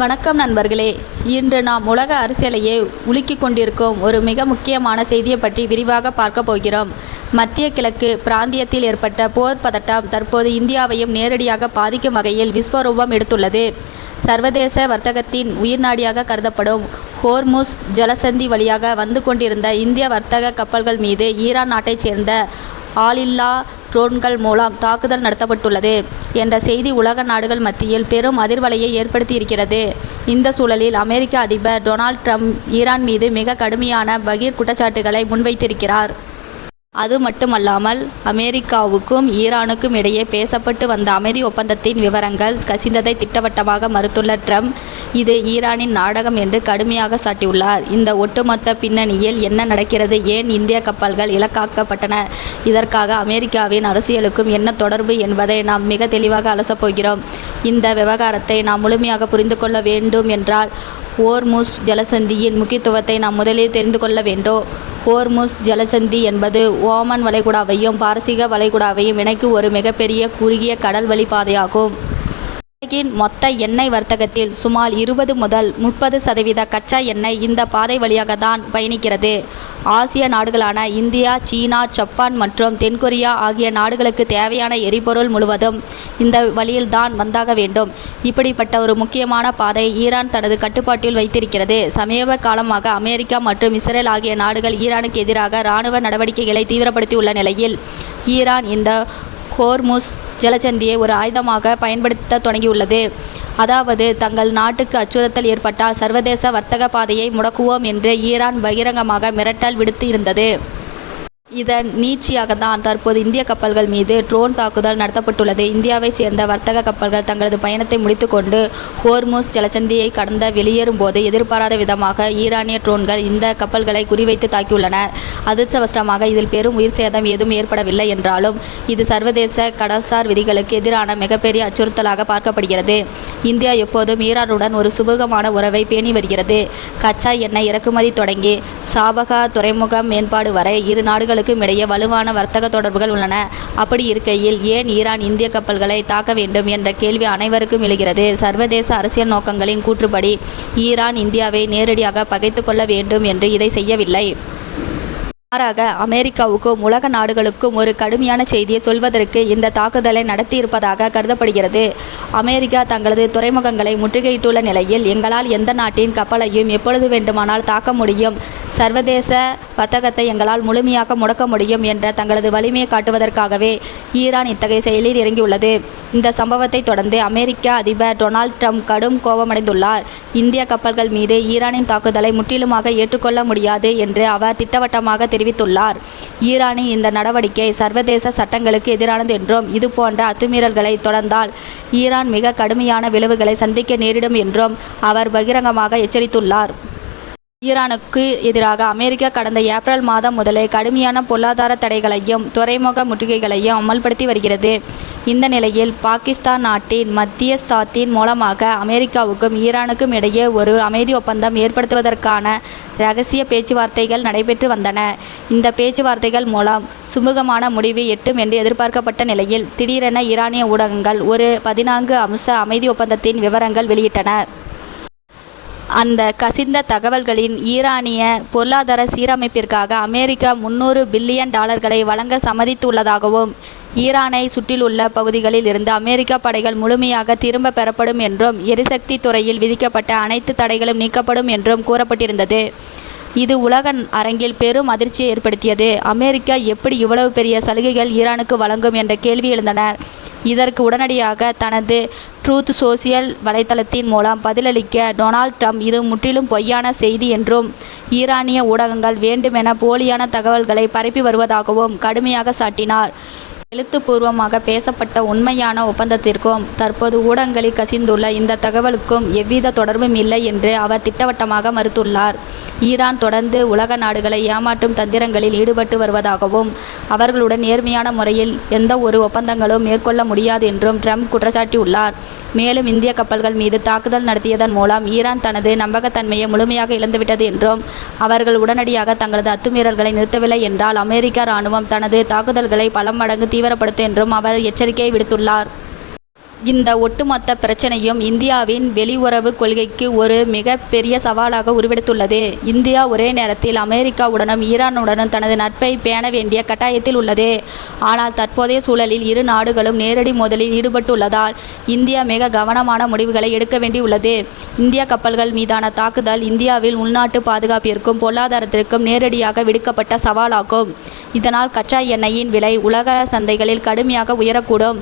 வணக்கம் நண்பர்களே. இன்று நாம் உலக அரசியலையே உலுக்கிக் கொண்டிருக்கும் ஒரு மிக முக்கியமான செய்தியை பற்றி விரிவாக பார்க்க போகிறோம். மத்திய கிழக்கு பிராந்தியத்தில் ஏற்பட்ட போர் பதட்டம் தற்போது இந்தியாவையும் நேரடியாக பாதிக்கும் வகையில் விஸ்வரூபம் எடுத்துள்ளது. சர்வதேச வர்த்தகத்தின் உயிர்நாடியாக கருதப்படும் ஹோர்முஸ் ஜலசந்தி வழியாக வந்து கொண்டிருந்த இந்திய வர்த்தக கப்பல்கள் மீது ஈரான் நாட்டைச் சேர்ந்த ஆளில்லா ட்ரோன்கள் மூலம் தாக்குதல் நடத்தப்பட்டுள்ளது என்ற செய்தி உலக நாடுகள் மத்தியில் பெரும் அதிர்வலையை ஏற்படுத்தியிருக்கிறது. இந்த சூழலில் அமெரிக்க அதிபர் டொனால்ட் ட்ரம்ப் ஈரான் மீது மிக கடுமையான பகீர் குற்றச்சாட்டுகளை முன்வைத்திருக்கிறார். அது மட்டுமல்லாமல் அமெரிக்காவுக்கும் ஈரானுக்கும் இடையே பேசப்பட்டு வந்த அமைதி ஒப்பந்தத்தின் விவரங்கள் கசிந்ததை திட்டவட்டமாக மறுத்துள்ள ட்ரம்ப் இது ஈரானின் நாடகம் என்று கடுமையாக சாட்டியுள்ளார். இந்த ஒட்டுமொத்த பின்னணியில் என்ன நடக்கிறது, ஏன் இந்திய கப்பல்கள் இலக்காக்கப்பட்டன, இதற்காக அமெரிக்காவின் அரசியலுக்கும் என்ன தொடர்பு என்பதை நாம் மிக தெளிவாக அலசப்போகிறோம். இந்த விவகாரத்தை நாம் முழுமையாக புரிந்து கொள்ள வேண்டும் என்றால் ஹோர்முஸ் ஜலசந்தியின் முக்கியத்துவத்தை நாம் முதலில் தெரிந்து கொள்ள வேண்டும். ஹோர்முஸ் ஜலசந்தி என்பது ஓமன் வளைகுடாவையும் பாரசீக வளைகுடாவையும் இணைக்கும் ஒரு மிகப்பெரிய குறுகிய கடல் வழி பாதையாகும். உலகின் மொத்த எண்ணெய் வர்த்தகத்தில் சுமார் 20 முதல் 30% கச்சா எண்ணெய் இந்த பாதை வழியாக தான் பயணிக்கிறது. ஆசிய நாடுகளான இந்தியா, சீனா, ஜப்பான் மற்றும் தென்கொரியா ஆகிய நாடுகளுக்கு தேவையான எரிபொருள் முழுவதும் இந்த வழியில் தான் வந்தாக வேண்டும். இப்படிப்பட்ட ஒரு முக்கியமான பாதை ஈரான் தனது கட்டுப்பாட்டில் வைத்திருக்கிறது. சமீப காலமாக அமெரிக்கா மற்றும் இஸ்ரேல் ஆகிய நாடுகள் ஈரானுக்கு எதிராக இராணுவ நடவடிக்கைகளை தீவிரப்படுத்தியுள்ள நிலையில் ஈரான் இந்த ஹோர்முஸ் ஜலசந்தியை ஒரு ஆயுதமாக பயன்படுத்த தொடங்கியுள்ளது. அதாவது தங்கள் நாட்டுக்கு அச்சுறுத்தல் ஏற்பட்டால் சர்வதேச வர்த்தக பாதையை முடக்குவோம் என்று ஈரான் பகிரங்கமாக மிரட்டல் விடுத்து இருந்தது. இதன் நீட்சியாகத்தான் தற்போது இந்திய கப்பல்கள் மீது ட்ரோன் தாக்குதல் நடத்தப்பட்டுள்ளது. இந்தியாவைச் சேர்ந்த வர்த்தக கப்பல்கள் தங்களது பயணத்தை முடித்துக்கொண்டு ஹோர்முஸ் ஜலசந்தியை கடந்த வெளியேறும் போது எதிர்பாராத விதமாக ஈரானிய ட்ரோன்கள் இந்த கப்பல்களை குறிவைத்து தாக்கியுள்ளன. அதிர்ஷ்டவசமாக இதில் பெரும் உயிர் சேதம் ஏதும் ஏற்படவில்லை என்றாலும் இது சர்வதேச கடல்சார் விதிகளுக்கு எதிரான மிகப்பெரிய அச்சுறுத்தலாக பார்க்கப்படுகிறது. இந்தியா எப்போதும் ஈரானுடன் ஒரு சுமூகமான உறவை பேணி வருகிறது. கச்சா எண்ணெய் இறக்குமதி தொடங்கி சாபகா துறைமுக மேம்பாடு வரை இரு நாடுகளுக்கு இடையே வலுவான வர்த்தக தொடர்புகள் உள்ளன. அப்படி இருக்கையில் ஏன் ஈரான் இந்திய கப்பல்களை தாக்க வேண்டும் என்ற கேள்வி அனைவருக்கும் எழுகிறது. சர்வதேச அரசியல் நோக்கங்களின் கூற்றுப்படி ஈரான் இந்தியாவை நேரடியாக பகைத்து கொள்ள வேண்டும் என்று இதை செய்யவில்லை. மாறாக அமெரிக்காவுக்கும் உலக நாடுகளுக்கும் ஒரு கடுமையான செய்தியை சொல்வதற்கு இந்த தாக்குதலை நடத்தியிருப்பதாக கருதப்படுகிறது. அமெரிக்கா தங்களது துறைமுகங்களை முற்றுகையிட்டுள்ள நிலையில் எங்களால் எந்த நாட்டின் கப்பலையும் எப்பொழுது வேண்டுமானால் தாக்க முடியும், சர்வதேச வர்த்தகத்தை எங்களால் முழுமையாக முடக்க முடியும் என்ற தங்களது வலிமையை காட்டுவதற்காகவே ஈரான் இத்தகைய செயலில் இறங்கியுள்ளது. இந்த சம்பவத்தை தொடர்ந்து அமெரிக்க அதிபர் டொனால்ட் ட்ரம்ப் கடும் கோபமடைந்துள்ளார். இந்திய கப்பல்கள் மீது ஈரானின் தாக்குதலை முற்றிலுமாக ஏற்றுக்கொள்ள முடியாது என்று அவர் திட்டவட்டமாக தெரிவித்துள்ளார். ஈரானின் இந்த நடவடிக்கை சர்வதேச சட்டங்களுக்கு எதிரானது என்றும் இதுபோன்ற அத்துமீறல்களை தொடர்ந்தால் ஈரான் மிக கடுமையான விளைவுகளை சந்திக்க நேரிடும் என்றும் அவர் பகிரங்கமாக எச்சரித்துள்ளார். ஈரானுக்கு எதிராக அமெரிக்கா கடந்த ஏப்ரல் மாதம் முதலே கடுமையான பொருளாதார தடைகளையும் துறைமுக முற்றுகைகளையும் அமல்படுத்தி வருகிறது. இந்த நிலையில் பாகிஸ்தான் நாட்டின் மத்தியஸ்தாத்தின் மூலமாக அமெரிக்காவுக்கும் ஈரானுக்கும் இடையே ஒரு அமைதி ஒப்பந்தம் ஏற்படுத்துவதற்கான இரகசிய பேச்சுவார்த்தைகள் நடைபெற்று வந்தன. இந்த பேச்சுவார்த்தைகள் மூலம் சுமூகமான முடிவு எட்டும் என்று எதிர்பார்க்கப்பட்ட நிலையில் திடீரென ஈரானிய ஊடகங்கள் ஒரு 14 அம்ச அமைதி ஒப்பந்தத்தின் விவரங்கள் வெளியிட்டன. அந்த கசிந்த தகவல்களின் ஈரானிய பொருளாதார சீரமைப்பிற்காக அமெரிக்கா $300 பில்லியன் வழங்க சம்மதித்துள்ளதாகவும் ஈரானை சுற்றிலுள்ள பகுதிகளில் இருந்து அமெரிக்க படைகள் முழுமையாக திரும்ப பெறப்படும் என்றும் எரிசக்தி துறையில் விதிக்கப்பட்ட அனைத்து தடைகளும் நீக்கப்படும் என்றும் கூறப்பட்டிருந்தது. இது உலக அரங்கில் பெரும் அதிர்ச்சியை ஏற்படுத்தியது. அமெரிக்கா எப்படி இவ்வளவு பெரிய சலுகைகள் ஈரானுக்கு வழங்கும் என்ற கேள்வி எழுந்தனர். இதற்கு உடனடியாக தனது ட்ரூத் சோசியல் வலைத்தளத்தின் மூலம் பதிலளிக்க டொனால்ட் ட்ரம்ப் இது முற்றிலும் பொய்யான செய்தி என்றும் ஈரானிய ஊடகங்கள் வேண்டுமென போலியான தகவல்களை பரப்பி வருவதாகவும் கடுமையாக சாட்டினார். எழுத்துப்பூர்வமாக பேசப்பட்ட உண்மையான ஒப்பந்தத்திற்கும் தற்போது ஊடகங்களில் கசிந்துள்ள இந்த தகவலுக்கும் எவ்வித தொடர்பும் இல்லை என்று அவர் திட்டவட்டமாக மறுத்துள்ளார். ஈரான் தொடர்ந்து உலக நாடுகளை ஏமாற்றும் தந்திரங்களில் ஈடுபட்டு வருவதாகவும் அவர்களுடன் நேர்மையான முறையில் எந்த ஒரு ஒப்பந்தங்களும் மேற்கொள்ள முடியாது என்றும் ட்ரம்ப் குற்றச்சாட்டியுள்ளார். மேலும் இந்திய கப்பல்கள் மீது தாக்குதல் நடத்தியதன் மூலம் ஈரான் தனது நம்பகத்தன்மையை முழுமையாக இழந்துவிட்டது என்றும் அவர்கள் உடனடியாக தங்களது அத்துமீறல்களை நிறுத்தவில்லை என்றால் அமெரிக்க இராணுவம் தனது தாக்குதல்களை பல மடங்கு தீவிரப்படுத்தும் என்றும் அவர் எச்சரிக்கை விடுத்துள்ளார். இந்த ஒட்டுமொத்த பிரச்சனையும் இந்தியாவின் வெளியுறவு கொள்கைக்கு ஒரு மிக பெரிய சவாலாக உருவெடுத்துள்ளது. இந்தியா ஒரே நேரத்தில் அமெரிக்காவுடனும் ஈரானுடனும் தனது நட்பை பேண வேண்டிய கட்டாயத்தில் உள்ளது. ஆனால் தற்போதைய சூழலில் இரு நாடுகளும் நேரடி மோதலில் ஈடுபட்டுள்ளதால் இந்தியா மிக கவனமான முடிவுகளை எடுக்க வேண்டியுள்ளது. இந்திய கப்பல்கள் மீதான தாக்குதல் இந்தியாவில் உள்நாட்டு பாதுகாப்பிற்கும் பொருளாதாரத்திற்கும் நேரடியாக விடுக்கப்பட்ட சவாலாகும். இதனால் கச்சா எண்ணெயின் விலை உலக சந்தைகளில் கடுமையாக உயரக்கூடும்.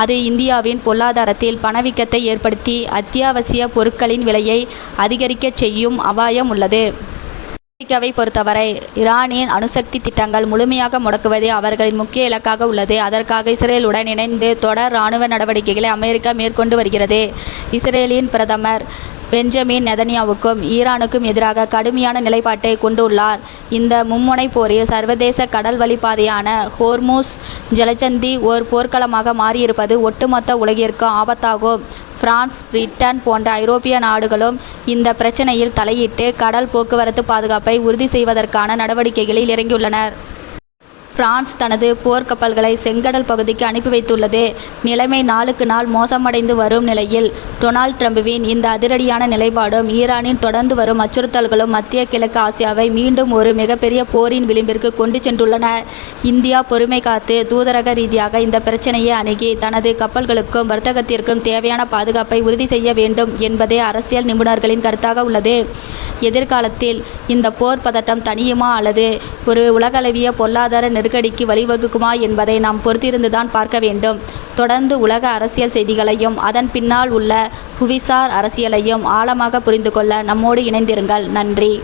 அது இந்தியாவின் பொருளாதாரத்தில் பணவீக்கத்தை ஏற்படுத்தி அத்தியாவசிய பொருட்களின் விலையை அதிகரிக்கச் செய்யும் அபாயம் உள்ளது. அமெரிக்காவை பொறுத்தவரை ஈரானின் அணுசக்தி திட்டங்கள் முழுமையாக முடக்குவதே அவர்களின் முக்கிய இலக்காக உள்ளது. அதற்காக இஸ்ரேலுடன் இணைந்து தொடர் இராணுவ நடவடிக்கைகளை அமெரிக்கா மேற்கொண்டு வருகிறது. இஸ்ரேலின் பிரதமர் பெஞ்சமின் நெதன்யாவுக்கும் ஈரானுக்கும் எதிராக கடுமையான நிலைப்பாட்டை கொண்டுள்ளார். இந்த மும்முனை போரில் சர்வதேச கடல் வழிப்பாதையான ஹோர்முஸ் ஜலசந்தி ஓர் போர்க்களமாக மாறியிருப்பது ஒட்டுமொத்த உலகிற்கும் ஆபத்தாகும். பிரான்ஸ், பிரிட்டன் போன்ற ஐரோப்பிய நாடுகளும் இந்த பிரச்சனையில் தலையிட்டு கடல் போக்குவரத்து பாதுகாப்பை உறுதி செய்வதற்கான நடவடிக்கைகளில் இறங்கியுள்ளனர். பிரான்ஸ் தனது போர்க்கப்பல்களை செங்கடல் பகுதிக்கு அனுப்பி வைத்துள்ளது. நிலைமை நாளுக்கு நாள் மோசமடைந்து வரும் நிலையில் டொனால்ட் ட்ரம்புவின் இந்த அதிரடியான நிலைப்பாடும் ஈரானின் தொடர்ந்து வரும் அச்சுறுத்தல்களும் மத்திய கிழக்கு ஆசியாவை மீண்டும் ஒரு மிகப்பெரிய போரின் விளிம்பிற்கு கொண்டு சென்றுள்ளன. இந்தியா பொறுமை காத்து தூதரக ரீதியாக இந்த பிரச்சனையை அணுகி தனது கப்பல்களுக்கும் வர்த்தகத்திற்கும் தேவையான பாதுகாப்பை உறுதி செய்ய வேண்டும் என்பதே அரசியல் நிபுணர்களின் கருத்தாக உள்ளது. எதிர்காலத்தில் இந்த போர் பதட்டம் தணியுமா அல்லது ஒரு உலகளவிய பொருளாதார நெருக்கடிக்கு வழிவகுக்குமா என்பதை நாம் பொறுத்திருந்துதான் பார்க்க வேண்டும். தொடர்ந்து உலக அரசியல் செய்திகளையும் அதன் பின்னால் உள்ள புவிசார் அரசியலையும் ஆழமாக புரிந்து கொள்ள நம்மோடு இணைந்திருங்கள். நன்றி.